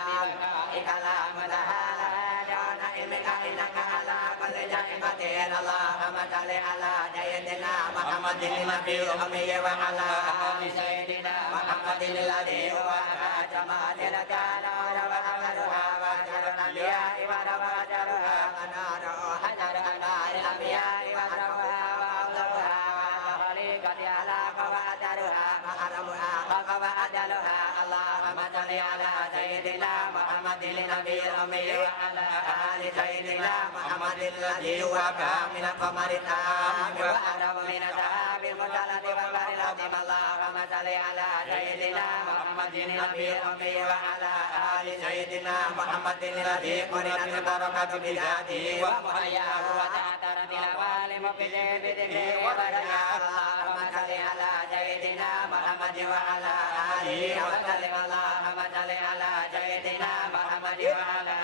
كلام تعالى دون علمك إنك على كل شيء قدير اللهم صل على سيدنا محمد النبي الأمي وعلى آل سيدنا محمد الذي هو جمال الكمال وأكملها وأجر الأنبياء وأجرها ونار حجر أنار الأنبياء وأجرها وأفضلها وخليقة ألاق وأجرها وأرمها وأجلها اللهم صل على سيدنا محمد النبي الأمي وعلى آل سيدنا محمد الذي هو كامل القمر التام وأعلم من أصحاب المرسلة والبر العظيم اللهم صل على سيدنا محمد النبي الأمي وعلى آل سيدنا محمد الذي قرنت البركة بذاته ومحياه وتعتر بالأوالم بذكره وبركاته اللهم صل على سيدنا محمد وعلى آله وسلم اللهم صل على سيدنا محمد وعلى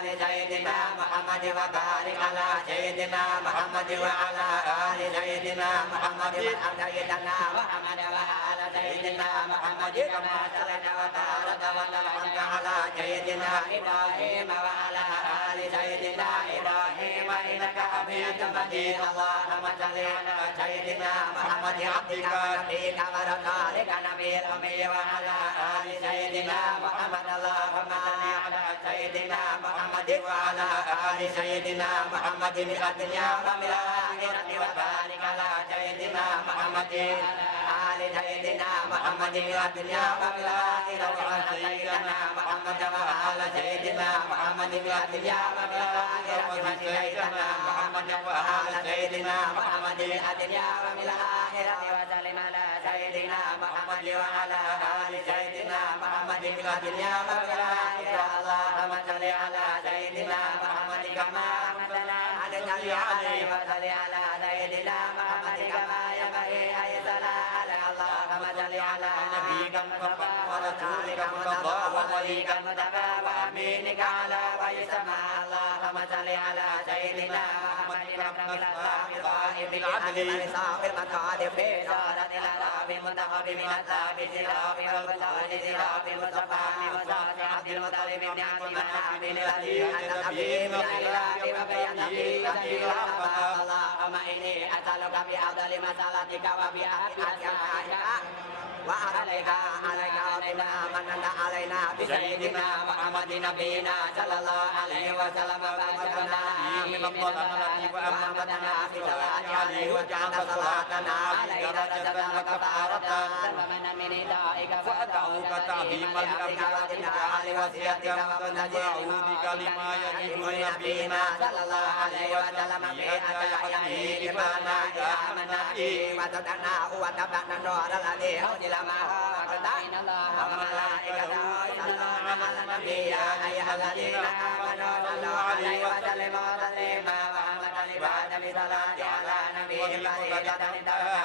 آل سيدنا محمد وبارك على سيدنا محمد وعلى آل سيدنا محمد سيدنا محمد وعلى سيدنا محمد كما صليت وبارك وسلمت على سيدنا إبراهيم وعلى آل سيدنا إبراهيم إنك حميد مجيد اللهم صل على سيدنا محمد عبدك ونبيك ورسولك نبي الأمي وعلى آل سيدنا محمد اللهم صل على سيدنا محمد وعلى آل سيدنا محمد في الدنيا وفي الآخرة وبارك على سيدنا محمد آل سيدنا محمد في الدنيا وفي الآخرة وعلى سيدنا محمد وعلى سيدنا محمد في الدنيا وفي الآخرة وسيدنا محمد وعلى سيدنا محمد في الدنيا وفي الآخرة وسلم على سيدنا محمد وعلى آل سيدنا محمد في الدنيا وفي الآخرة اللهم صل على سيدنا محمد كما مثلا على عليه وصل على سيدنا محمد كما ينبغي أن يصلى على اللهم صل على نبيك المصطفى ورسولك المرتضى ووليك المتقى وأمينك على ويسمى اللهم صل على سيدنا محمد رب الأسلام القائم بالعدل الإنصاف المتعادل في صارت الألام المنتخب من الثاب سراف والبطال سراف المصطفى وصاف عبد المطلب بن عبد مناف الذي أتى به من الإله وبين به سبيل اللهم إني أسألك بأفضل مسألتك وبأحسنك وعليك وبما من علينا بسيدنا محمد نبينا صلى الله عليه وسلم وباركنا من الضلالة وأمتنا في صلاة عليه وجعل صلاتنا عليه درجة وكفارة ومن من إدائك وأدعوك تعظيما لأمرك وسيادك وأعوذك لما يجب نبينا صلى الله عليه وسلم في أتى إيمانا آمنا به وصدقناه واتبعنا النور الذي أنزل معه وإن الله وملائكته يصلون على النبي يا أيها الذين آمنوا صلوا عليه وسلموا تسليما وأحمد العباد بصلاة على نبي فريضة انتهى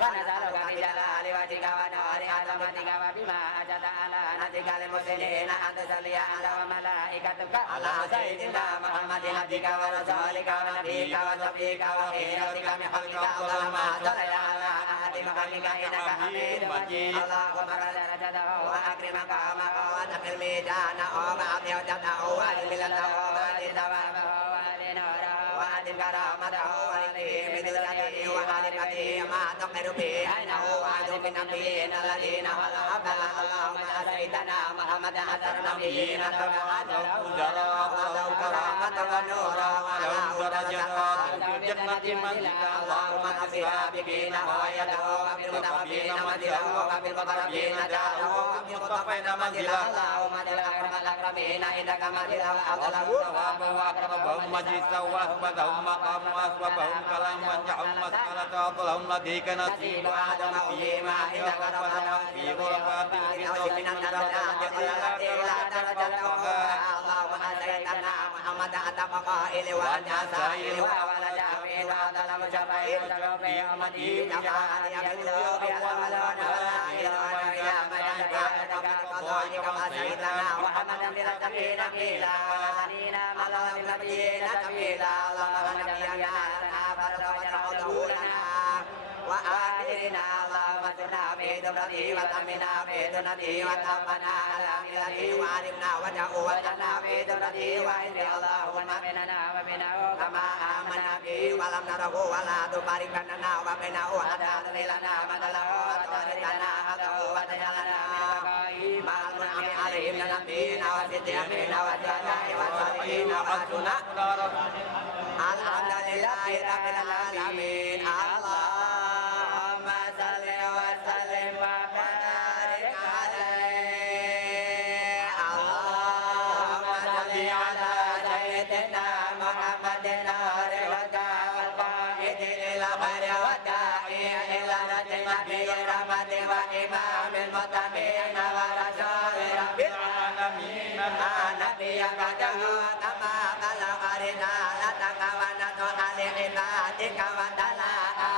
ونسألك بجلال وجهك ونور عظمتك وبما أجد على نفسك المسلمين أن تصلي على وملائكتك على سيدنا محمد عبدك ورسولك ونبيك وصفيك وخيرتك من خلقك أفضل ما صلي على أحد مخلوقك إنك حميد مجيد اللهم رد درجته وأكرم مقامه وأدخل ميزانه وأعطي حجته وأدخل ملته وأدخل ثوابه وأدخل نوره وأدخل كرامته وأدخل بذرته وخالقته ما تقر به عينه وأدخل بالنبيين الذين أفضل اللهم أتيتنا محمد أثر نبيين تبعته وله كرامة ونور وله درجات في الجنة منزلا اللهم أصفها بكينا ويده وبالمتقبلين منزله وبالمقربين داره وبالمصطفين منزلا اللهم للأكرم الأكرمين إنك منزله أفضله ثوابا وأقربهم مجلسا وأثبتهم مقاما وأصوبهم كلاما وانجعهم مسألة أفضلهم لديك نصيب آدم فيما إنك ربنا في غرفات من الدرجات التي لا درجة اللهم أتيتنا محمد أتى قائل وأنت سائل وولد في وظلم شفعي وشفعي ومجيد شفاعة يبدو في الأولون والآخرون تقينا قيلا اللهم نبينا تقيلا اللهم نبينا فرد وجعله لنا وآخرنا اللهم اجعلنا في دبرته وتمنا في سنته وتوفنا على ملته وعلمنا وجعلنا في دبرته وإن اللهم بيننا وبينه كما آمنا به ولم نره ولا تبارك لنا وبينه حتى تضلنا بدله وتردنا حقه وتجعلنا مع المنعم عليهم من النبيين والصديقين والشهداء والصالحين وحسن الحمد لله رب العالمين اللهم صل وسلم وبارك عليه اللهم صل على سيدنا محمد والقائد إلى خير والداعي إلى نبي الرحمة وإمام المتقين ورسول رب العالمين نبيك كما بلغ رسالتك ونصح لعبادك وتلا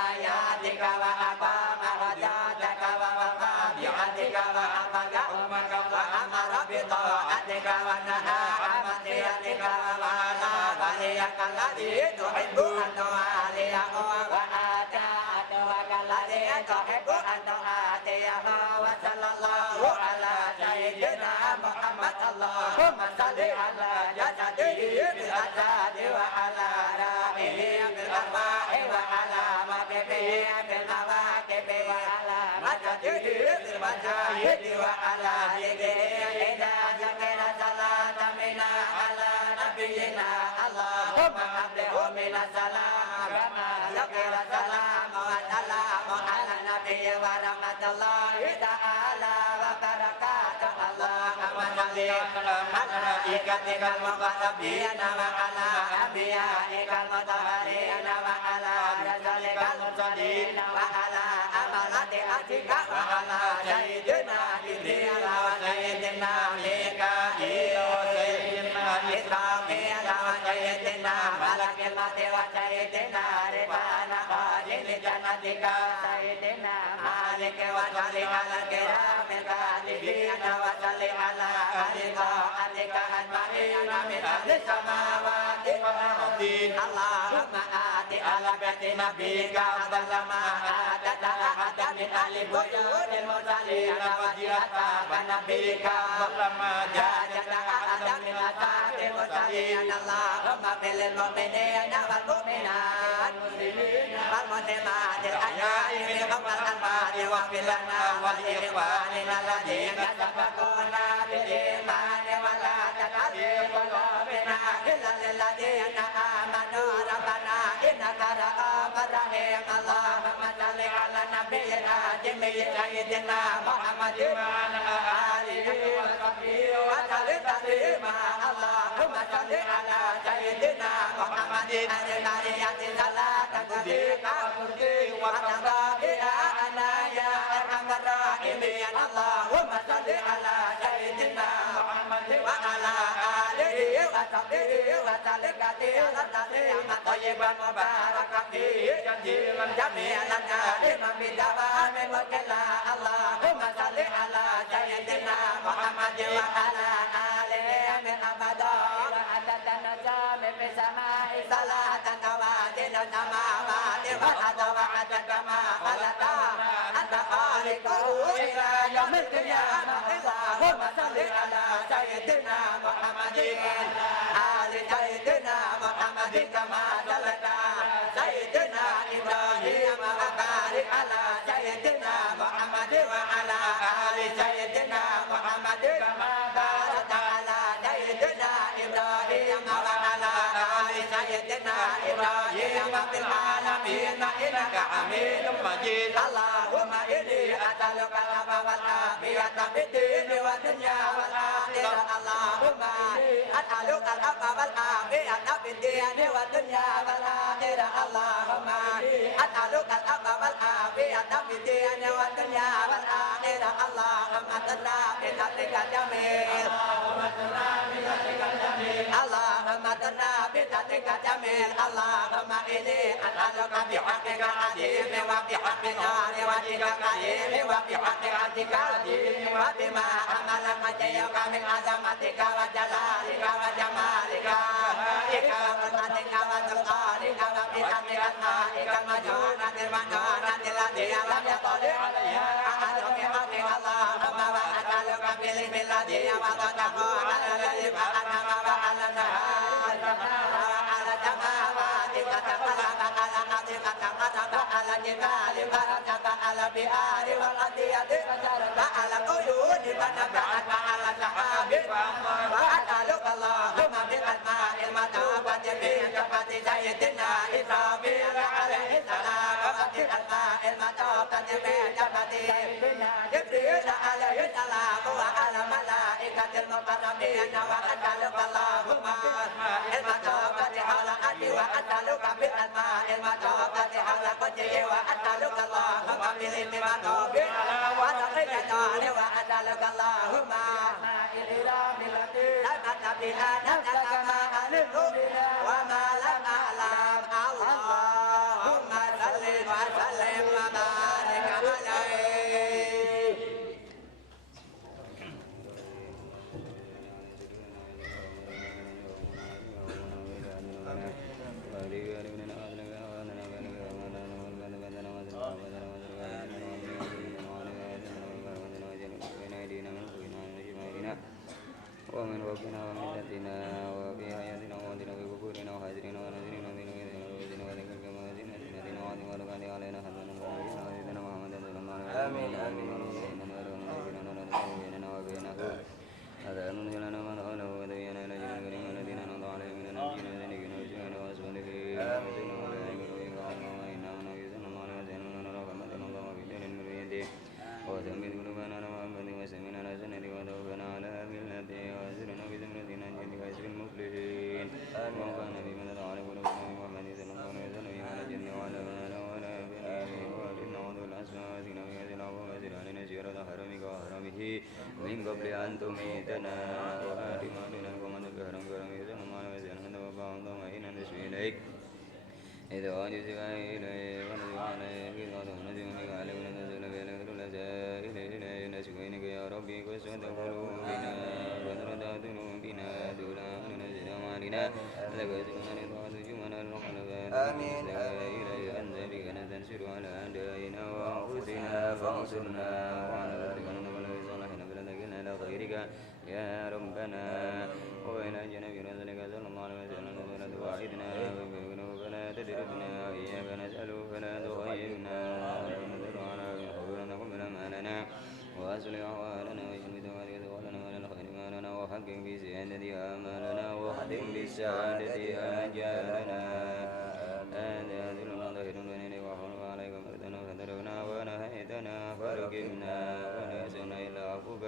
آياتك وأقام حجاتك ووقى بعهدك وحفظ أمك وأمر بطاعتك ونهى عن معصيتك ووالى وليك الذي تحب أن تواليه وآتى عدوك الذي تحب أن تؤاتيه وصلى الله على سيدنا محمد اللهم صل على جسده بالأجساد وعلى رائه بالأرواح وعلى مكبه بالمواكب وعلى مجده بالمجاهد وعلى ذكره إذا ذكر صلاة منا على نبينا اللهم أبلغ من السلام كما ذكر سلام وسلام على النبي ورحمة الله تعالى وبركاته اللهم صل على ملائكتك المقربين وعلى أنبيائك المطهرين وعلى رسلك المرسلين وعلى أمانة أتيك وعلى سيدنا جبريل وسيدنا ميكائيل وسيدنا إسرافيل وسيدنا ملك الموت وسيدنا رضوان خازن جنتك سيدنا مالك وصل على الكرام الكاتبين وصل على أهل طاعتك أجمعين من أهل السماوات والأرض اللهم آت على بيت نبيك أفضل ما آتت أحد من أهل بيوت المرسلين وجهك ونبيك أفضل ما جاءت أحد من أصحاب المرسلين اللهم اغفر للمؤمنين والمؤمنات والمسلمات الأحياء منهم والأموات واغفر لنا ولإخواننا الذين سبقونا بالإيمان ولا تجعل في قلوبنا غلا للذين آمنوا ربنا إنك رؤوف رحيم اللهم صل على نبينا جميع سيدنا محمد وعلى آله وصحبه وسلم تسليما اللهم صل على سيدنا محمد القرية صلاة تهديك وترضى بها أنا يا أرحم الراحمين اللهم صل على سيدنا محمد وعلى آله وصحبه وسلم كثيرا تسليما طيبا مباركا فيه كثيرا جميلا دائما بدوام وكلا اللهم صل على سيدنا محمد وعلى آله من أبدا وعدد النجوم في السماء صلاة توازن السماوات والأرض وعدد ما خلق أنت خالقه إلى يوم القيامة اللهم صل على سيدنا محمد آل سيدنا محمد كما صليت سيدنا إبراهيم وبارك على سيدنا محمد وعلى آل سيدنا محمد كما باركت على سيدنا إبراهيم وعلى آل سيدنا إبراهيم في العالمين إنك حميد مجيد اللهم إني أسألك العفو والعافية في الدين والدنيا والآخرة اللهم أسألك العفو والعافية في الدين والدنيا والآخرة اللهم أسألك العفو والعافية في الدين والدنيا والآخرة اللهم اغفرنا بفضلك الجميل اللهم اغفرنا بفضلك الجميل اللهم إلي أسألك بحق العظيم وبحق نار وجهك الكريم وبحق عرشك العظيم وبما حملت مجيئك من عظمتك وجلالك وجمالك وقدرتك وسلطانك وبحق أسمائك المجنونة المنونة التي لم يطلع عليها أحد بحقك اللهم وأسألك بالاسم الذي وضعته على الليل فأنما وعلى النهار وعلى السماوات فتقلب على الأرض فتقلب على الجبال فرتب على البحار والأودية وعلى العيون فتبعت على السحاب وأسألك اللهم بالأسماء المطلوبة في شفاعة سيدنا إسرافيل عليه السلام وبالأسماء المطلوبة في شفاعة جبريل عليه السلام وعلى ملائكة المقربين وأسألك اللهم المطلوبة على أرضي وأسألك بالأسماء المطلوبة على قدري وأسألك اللهم بالاسم المطلوب وتقي النار وأسألك اللهم لمت بها نفسك ما علمت وما لم أعلم اللهم صل وسلم وبارك عليه ومن وقنا ومن ذاتنا وفي حياتنا وموتنا وفي قبورنا وحاضرنا ونازلنا وذكرنا وذكرنا وذكر كما وزنا سنتنا وعظم ولقد علينا حسنا ونبينا وسيدنا محمد صلى الله عليه وسلم آمين آمين هذا ننزل لنا ما دعونا ودينا إلى جنة الكريم الذين أنعمت عليهم من النبيين والصديقين والشهداء والصالحين وحسن أولئك رفيقا اللهم إنا نعوذ بك من الشر ونرحمة الله في دين المريد وثبت قلوبنا على محبة وسمعنا على سنة وتوفنا على ملته وأسرنا بزمرة نجد وأسر المفلحين وانفعنا بما على قلوبنا بمحمد صلى الله عليه وسلم وعلى الجنة وعلى آله وعلى آبائه وأهلنا وذو الأسماء في هذه الأرض وأسر علينا سيرة حرمك وحرمه من قبل أن تميتنا وآتنا علينا ومن بحرم كرمه صلى الله عليه وسلم وبعض اللهم إنا نشفي إليك إذا واجزك إليه ونزل عليه إذا ونزل بك عليه ونزل بك الرسائل إليه نشكينك يا ربي قسوة قلوبنا وذرة ذنوبنا دولا ونزل أمالنا لك سبحان الله جمنا الخلفات آمين إليه أنت بك نستنصر على أعدائنا وأنفسنا فانصرنا وعلى ذلك نقبل بصالحنا فلا تكلنا إلى غيرك يا ربنا وإلى جنب رسولك صلى الله عليه وسلم ولا تواعدنا فلا تدركنا إياك نسأل فلا تخيبنا ونذر على خبرنا قبل ما لنا وأصلح أحوالنا واشف تواتك ثقلنا ولا الخير ما لنا وحكم بسعادة آمالنا واختم بالسعادة آجالنا هذا ذلنا ظهر بيننا وحول عليك فردنا فدرنا ونهيتنا فرقمنا ونسنا إلى عفوك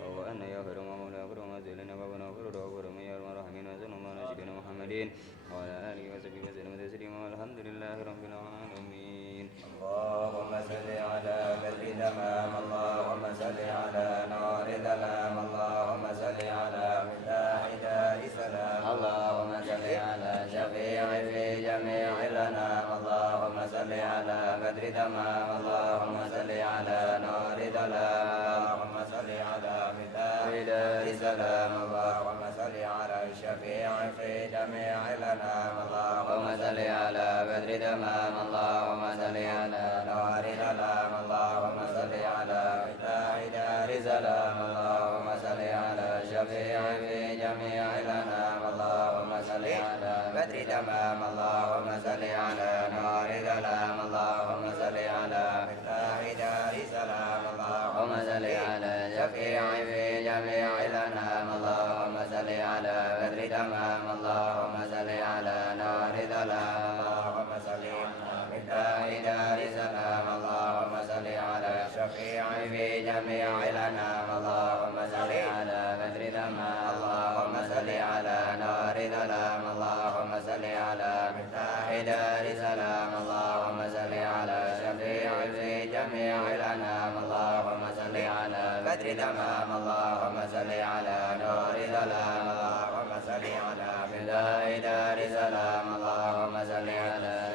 وهو أن يغفر مولا فرما زلنا وبنا فرد فرما يا الراحمين وصلى الله على سيدنا محمد وعلى آله وصحبه وسلم تسليما والحمد لله رب العالمين. اللهم صل على بدر تمام اللهم صل على نار ظلام اللهم صل على مفتاح دار سلام اللهم صل على شفيع في جميع الأنام اللهم صل على بدر تمام اللهم صل على نار ظلام اللهم صل على مفتاح دار سلام اللهم صل على الشفيع في جميع الأنام اللهم صل على بدر تمام اللهم صل على نار ظلام اللهم صل على مفتاح دار سلام اللهم صل على شفيع في جميع الأنام اللهم صل على بدر تمام اللهم صل على نار ظلام اللهم صل على مفتاح دار سلام اللهم صل على شفيع في جميع الأنام اللهم صل على بدر تمام اللهم صل على نار ظلام اللهم صل مفتاح دار سلام اللهم صل على شفيع في جميع الأنام اللهم صل على بدر تمام اللهم صل على نار ظلام اللهم صل على مفتاح دار سلام اللهم صل على شفيع في جميع الأنام اللهم صل على بدر تمام اللهم صل على نار ظلام اللهم صل على مفتاح دار سلام اللهم صل على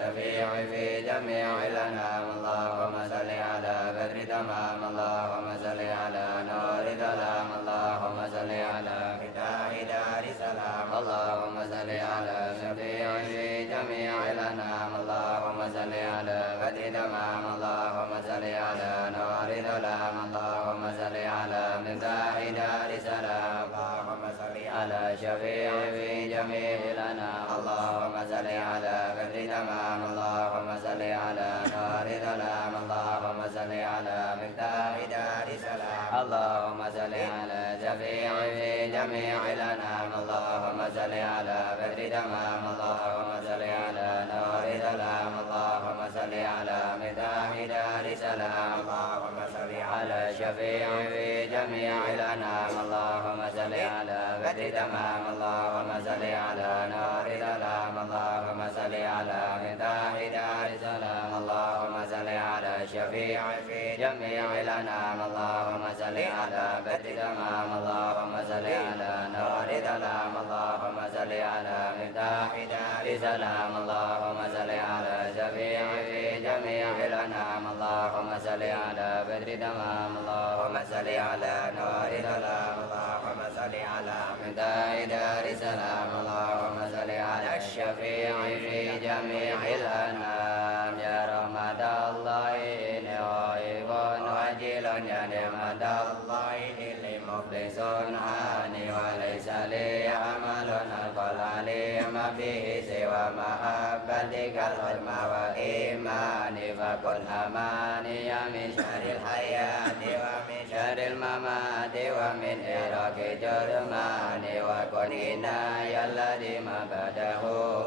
جميع الأنام اللهم صل على بدر تمام اللهم صل على نور ظلام اللهم صل على فتاح دار سلام اللهم صل على شفيع في جميع الأنام اللهم صل على بدر تمام اللهم صل على نور ظلام اللهم صل على مفتاح دار سلام اللهم صل على شفيع في جميع الأنام اللهم صل على بدر تمام اللهم صل على نور ظلام اللهم صل على مفتاح دار سلام اللهم صل على شفيع في جميع الأنام اللهم صل على بدر تمام اللهم صل على نور ظلام اللهم صل على مفتاح دار سلام اللهم صل على شفيع في جميع الأنام اللهم صل على بدر تمام اللهم صل على نور ظلام اللهم صل على مفتاح دار سلام اللهم صل على شفيع في جميع الأنام اللهم صل على بدر تمام اللهم صل على نور ظلام اللهم صل على مفتاح دار سلام اللهم صل على شفيع في جميع الأنام اللهم صل على بدر تمام اللهم صل على نور ظلام اللهم صل على مفتاح دار سلام اللهم صل على الشفيع في جميع الأنام يا رحمة الله إني غائب وجل يا نعمة الله إني مخلص عاني وليس لي عمل ألقى العليم به سوى محبتك العلم وإيماني فكن أماني من شر الحياة ومن شر الممات ومن إراك جرماني وكن إناي الذي ما بده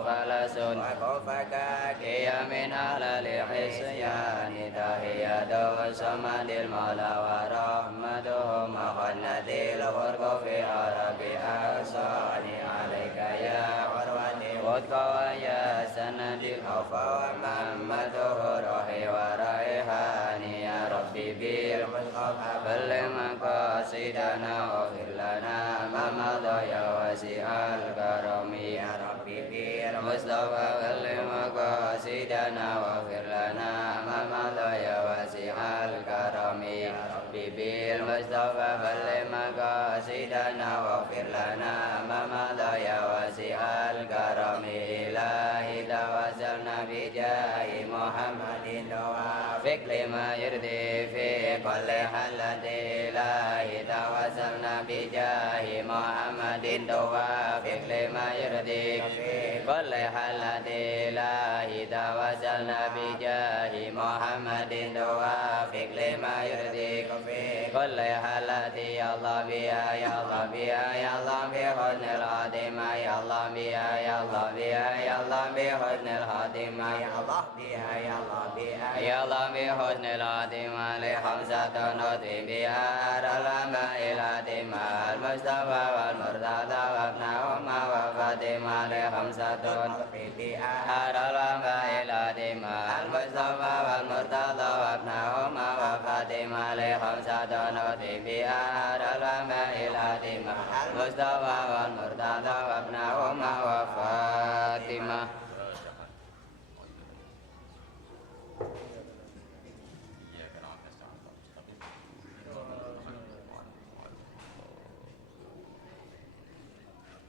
فلس وكفك كي من أهل الحسيان تحية الصمد المولى ورحمته مخنة الغرق في عرب أغصاني عليك يا عروتي واتقى يا سند الخوف ومحمده روحي وريحاني يا ربي بالمصطفى بلغ مقاصدنا واغفر لنا ما مضى يا واسع الكرم يا ربي بالمصطفى بلغ مقاصدنا واغفر لنا ما مضى يا واسع الكرم يا ربي بالمصطفى بلغ مقاصدنا واغفر لنا ما مضى يا واسع الكرم إلهي توسلنا بجاه محمد وافق لما يرضي في كل حالة إلهي توسلنا بجاه محمد توافق لما يرضيك في كل حالة إلهي توسلنا بجاه محمد توافق لما يرضيك في كل حالة يا الله بها يا الله بها يا الله بحسن الخاتمة يا الله بها يا الله بها يا الله بحسن الخاتمة يا الله بها يا الله بها يا الله بحسن الخاتمة لخمسة نطي بها العلماء الخاتمة المصطفى والمرتضى وابنهما وفاطمة لخمسة نطي بها العلماء الخاتمة المصطفى والمرتضى وابنهما وفاطمة لخمسة نطي بها العلماء الخاتمة المصطفى والمرتضى وابنهما وفاطمة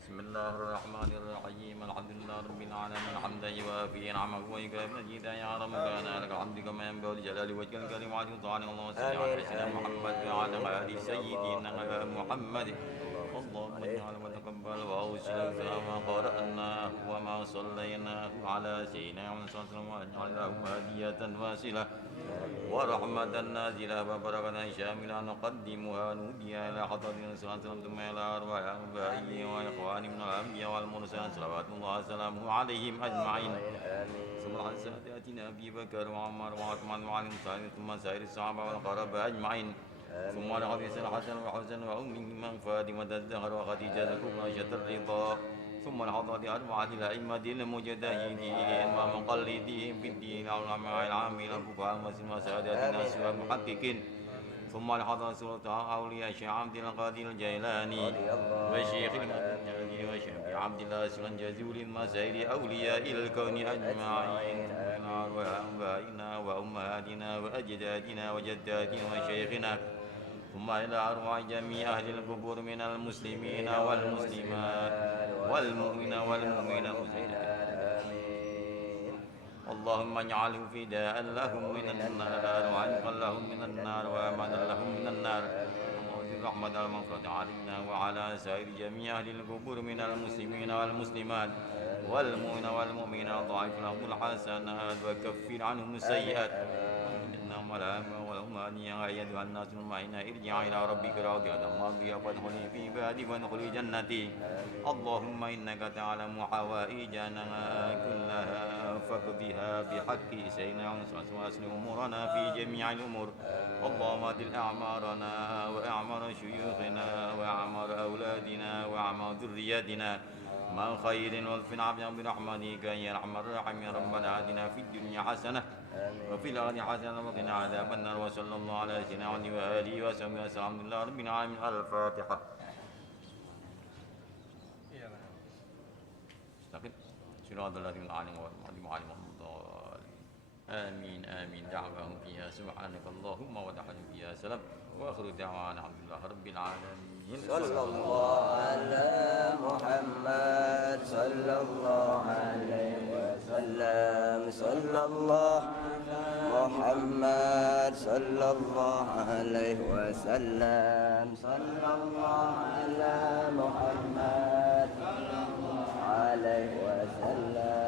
بسم الله الرحمن الرحيم الحمد لله رب العالمين حمدا يوافي نعمه ويكافئ مزيدا يا ربنا لك الحمد كما ينبغي لجلال وجهك الكريم وعلى سبحان الله صل على سيدنا محمد وعلى ال سيدنا محمد اللهم اجعل وتقبل واوصل ما قرأناه وما صليناه على سيدنا محمد صلى الله عليه وسلم واجعل له هدية واصلة ورحمة نازلة وبركة شاملة نقدمها نوديا إلى حضرة النبي صلى الله عليه وسلم ثم إلى أرواح آبائه وإخوانه من الأنبياء والمرسلين صلوات الله وسلامه عليهم أجمعين ثم عن ساداتنا أبي بكر وعمر وعثمان وعلي ثم سائر الصحابة والقرابة أجمعين ثم على حديث الحسن وحسن وأمهما فاطمة الزهر وخديجة الكبرى شتى الرضا ثم الحضرة أربعة الأئمة المجتهدين ومقلدين في الدين العلماء العاملين الفقهاء وسادات الناس والمحققين ثم الحضرة سلطان أولياء الشيخ عبد القادر الجيلاني والشيخ المقدم وشيخ عبد الله السلنجزي للمسائل أولياء الكون أجمعين ومع أرواح آبائنا وأمهاتنا وأجدادنا وجداتنا وشيخنا ثم إلى أرواح جميع أهل القبور من المسلمين والمسلمات والمؤمنين والمؤمنات اللهم اجعله فداء لهم من النار وعنقا لهم من النار وأمانا لهم من النار رحمة المغفرة علينا وعلى سائر جميع أهل القبور من المسلمين والمسلمات والمؤمنين والمؤمنات ضاعف لهم الحسنات وكفر عنهم السيئات إنهم ملائكة ولهم أنيا أيها الناس المؤمنين ارجع إلى ربك راضية مرضية فادخلي في عبادي وادخلي جنتي اللهم إنك تعلم حوائجنا كلها فاقضها بحق سيدنا محمد وأصلح أمورنا في جميع الأمور اللهم أدل أعمارنا وأعمار شيوخنا وأعمار أولادنا وأعمار ذرياتنا ما خير والفن عبدا برحمتك يا أرحم الراحمين ربنا آتنا في الدنيا حسنة وفي الآخرة حسنة وقنا عذاب النار وصلى الله على سيدنا محمد وآله وصحبه وسلم الحمد لله رب العالمين الفاتحة استقم صراط الذين أنعمت عليهم آمين آمين دعواهم فيها سبحانك اللهم ودعواهم فيها سلام وآخر دعوانا الحمد لله رب العالمين صلى الله على محمد صلى الله عليه وسلم صلى الله محمد صلى الله عليه وسلم صلى الله على محمد صلى الله عليه وسلم